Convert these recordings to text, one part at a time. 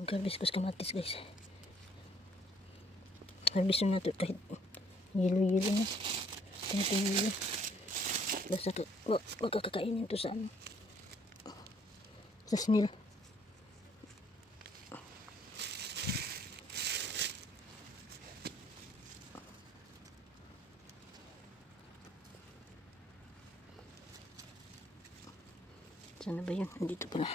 Mag-harvest ko sa kamatis guys. Harvest na ito kahit yelo-yelo na. Kahit yelo. Basta makakakainin ito sa ano. Sa snail. Sana ba yun? Andito pala.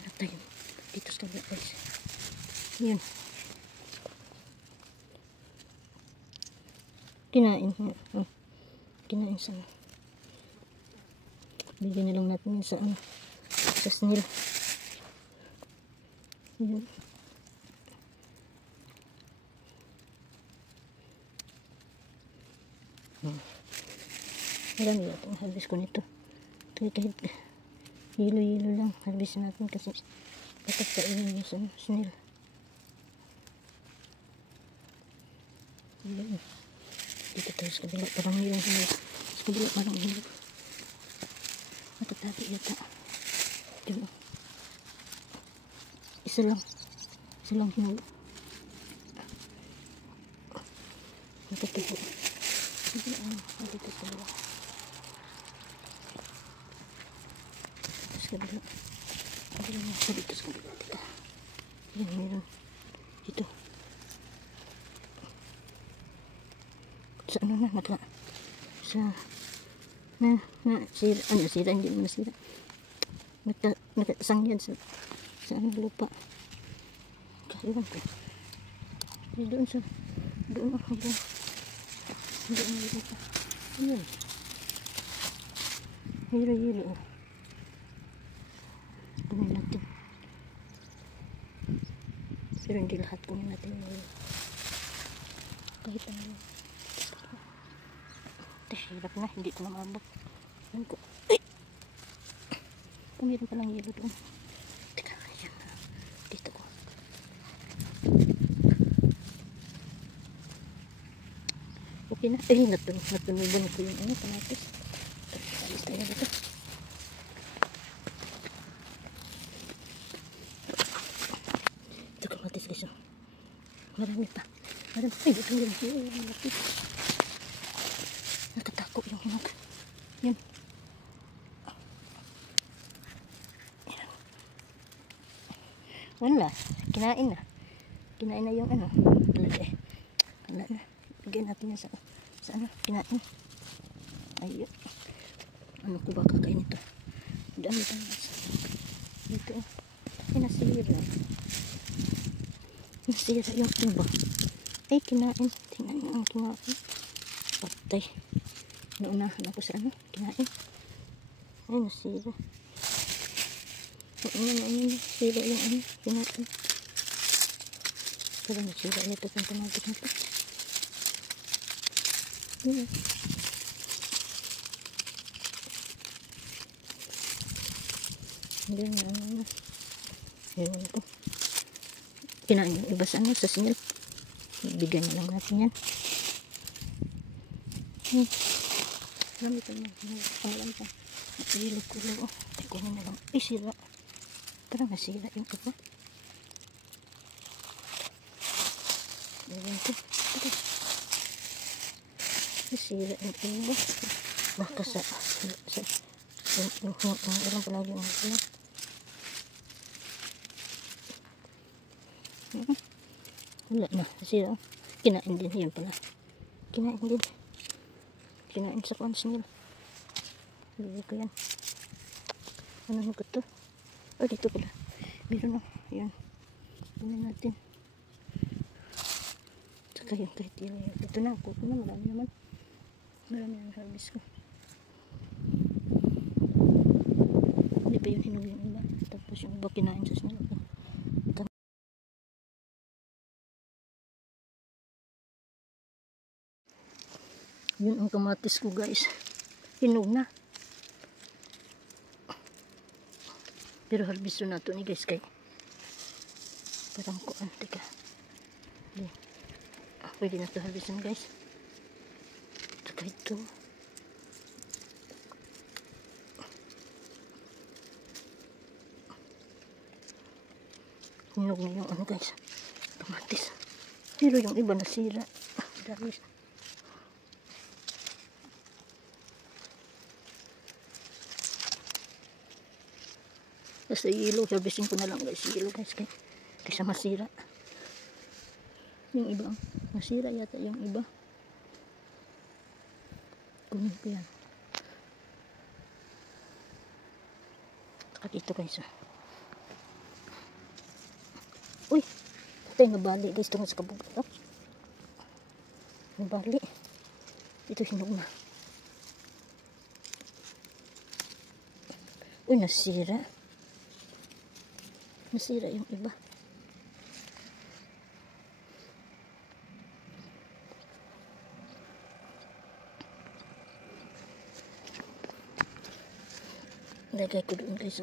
Hanap tayo. Dito sa kabila guys. Yun. Kinain. Kinain sa bigyan na lang natin yun sa sa snail. Yun. Marami natin harvest ko nito. Kahit hilo-hilo lang harvest natin kasi patag kainin yung sa snail. Dito tayo sa kabila, parang hilang hilo. Sa kabila parang hilo. Matatabi yata. Diba? Isa lang hilo. Matatabi. Dito sa kabila. Sa kabila. Dito sa kabila. Teka. Yan, meron. Dito. Sa ano na, sira, hindi mo nasira. Nakasangyad sa ano lupa. Kailan ko. Doon sa, doon. Ayun. Hilo-hilo. Kunin natin. Pero hindi lahat kunin natin. Kahit ano. Hirap na. Hindi ko na mabok. Ayun ko. Ay! Meron palang hilo doon. Teka. Ayan. Dito ko. Okay na. Ay, natunugan ko yung kamatis. Alis tayo dito. Ito kamatis guys. Marami pa. Ay, ito yung malaki. Nakatakot yung hinog. Yan. Wala. Kinain na. Kinain na yung ano. Wala na. Bigyan natin yan sa ano. Kinain. Ayun. Ano ko ba kakain ito? Dami tayo nasa. Dito. Ay, nasira. Nasira yung iba. Ay, kinain. Tingnan nyo ang kinain. Patay. Naunahan ako sa ano. Kinain. Ay, nasira. Nasira yung ano. Kinain. Pero nasira nito sa kamatis nito. Yun. Hindi na ano na. Ewan ko. Kinain yung iba sa ano. Sa snail. Bigyan na lang natin yan. Marami pa naman. Marami pa. Nakilog ko lang. Kunin na lang. Ay, sira. Parang nasira yung iba. Ewan ko. Nasira yung iba. Baka sa ilang palagi yung iba. Wala na. Nasira. Kinain din. Yan pala. Kinain din. Kinain sa snail. Lagay ko yan. Ano ko to? Oh, dito pala. Meron na. Yan. Kunin natin. Saka yung kahit yun. Ito na. Kuko na. Marami naman. Marami ang harvest ko. Hindi pa yun hinog yung iba. Tapos yung iba kinain sa snail. Yun ang kamatis ko guys. Hinog na. Pero harvest na ito ni guys kay. Parang kuan. Teka. Pwede na ito harvest guys. Saka ito. Hinog na yung ano guys, kamatis. Pero yung iba nasira. Dahil basta yellow, harvesting ko na lang guys, yellow guys, kaysa masira. Yung iba, masira yata yung iba. Kunin ko yan. At ito guys. Uy, ito yung nabali guys, tungkol sa kabubot. Nabali. Ito hinog na. Uy, nasira. Nasira yung iba. Lagay ko doon guys.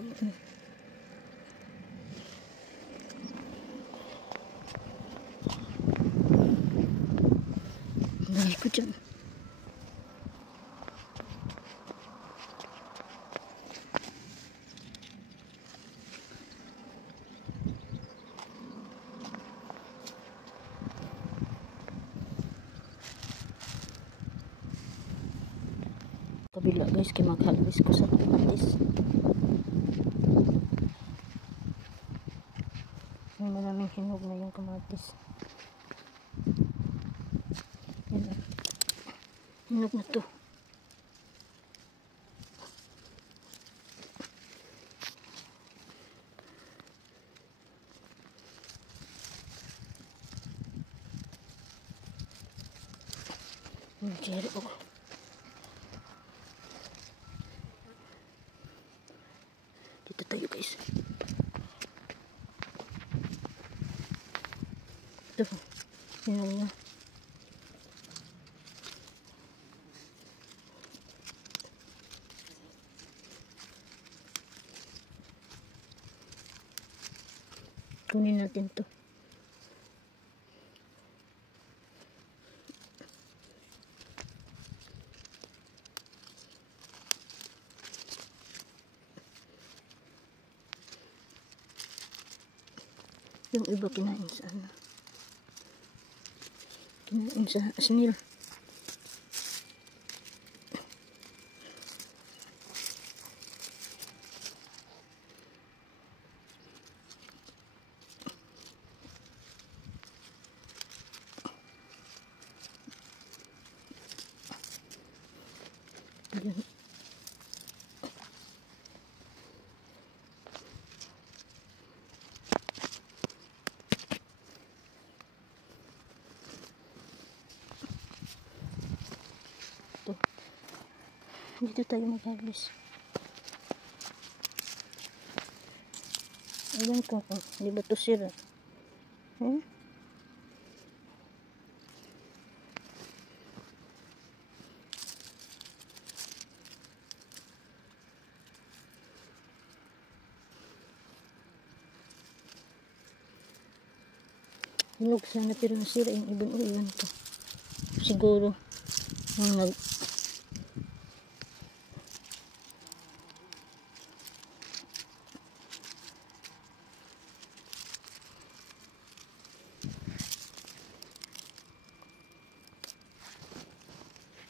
Lagay ko dyan. Kabila guys, kaya mag-harvest ko sa kamatis. May maraming hinog na yung kamatis. Yan. Hinog na to. Cherry oh. Dito tayo guys. Ito. Hinog na. Kunin natin to. Yung iba kinain sa ano. Kinain sa snail. Ayan. Dito tayo mag-harvest. Ayan ko. Hindi ba ito sira? Hinog sana pero nasira yung ibon. O iwan ko. Siguro nang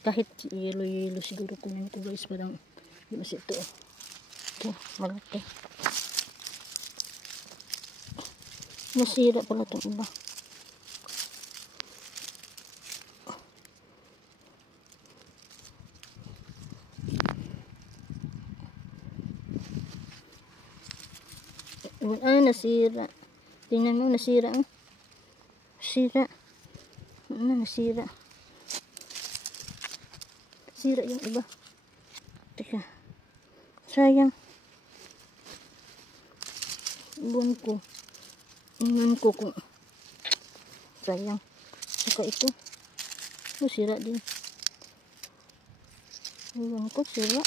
kahit yellow siguro kunin ko guys, parang di mas ito ito malaki. Nasira pala itong iba. Nasira. Tingnan mo, nasira. Nasira. Nasira. Sira yung iba. Teka. Sayang. Iwan ko. Iwan ko kung sayang. Saka ito. Sira din. Iwan ko, sira.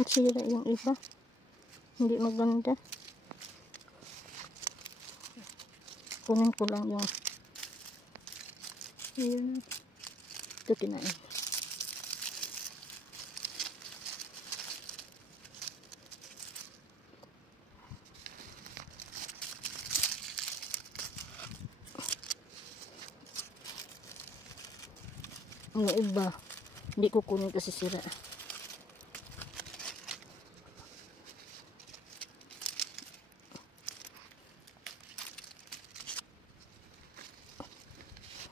Nasira yung iba. Hindi maganda. Kunin ko lang Ayan. Ito kinain. Ang iba, hindi ko kunin kasi sira.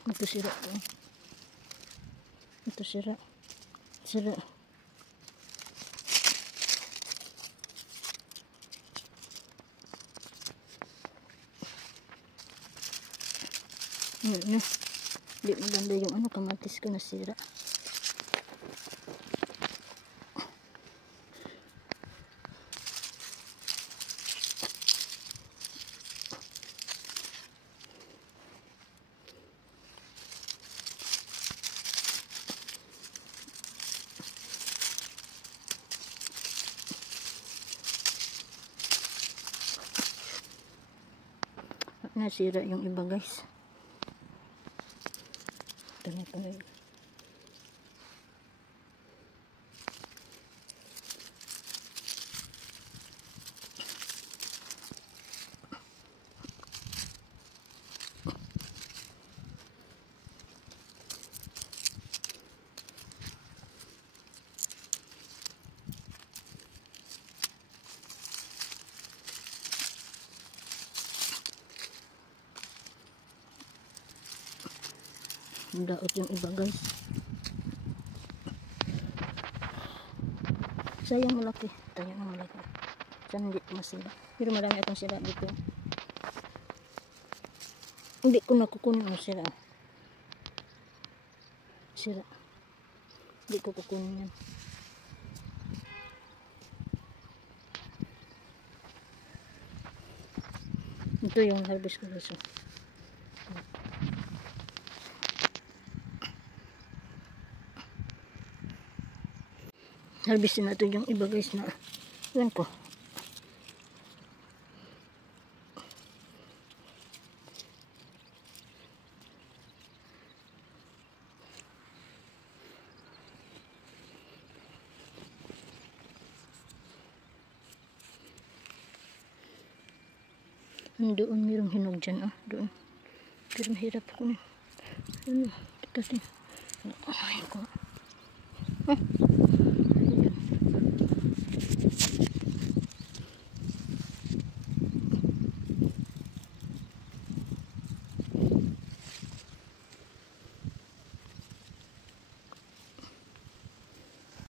Ito sira. Ito sira. Sira. Yan na. Hindi maganda yung ano, kamatis ko nasira. Nasira yung iba guys. Ito na pala yun. Daot yung iba guys. Sayang malaki. Tayo na malaki. Sana hindi masira. Pero marami akong sira dito. Hindi ko nakukunin ang sira. Sira. Hindi ko kukunin yan. Ito yung harvest ko guys. Harvestin natin yung iba guys na yan ko. Doon mayroong hinog dyan doon. Pero mahirap ako na. Ano, kasi ay ko.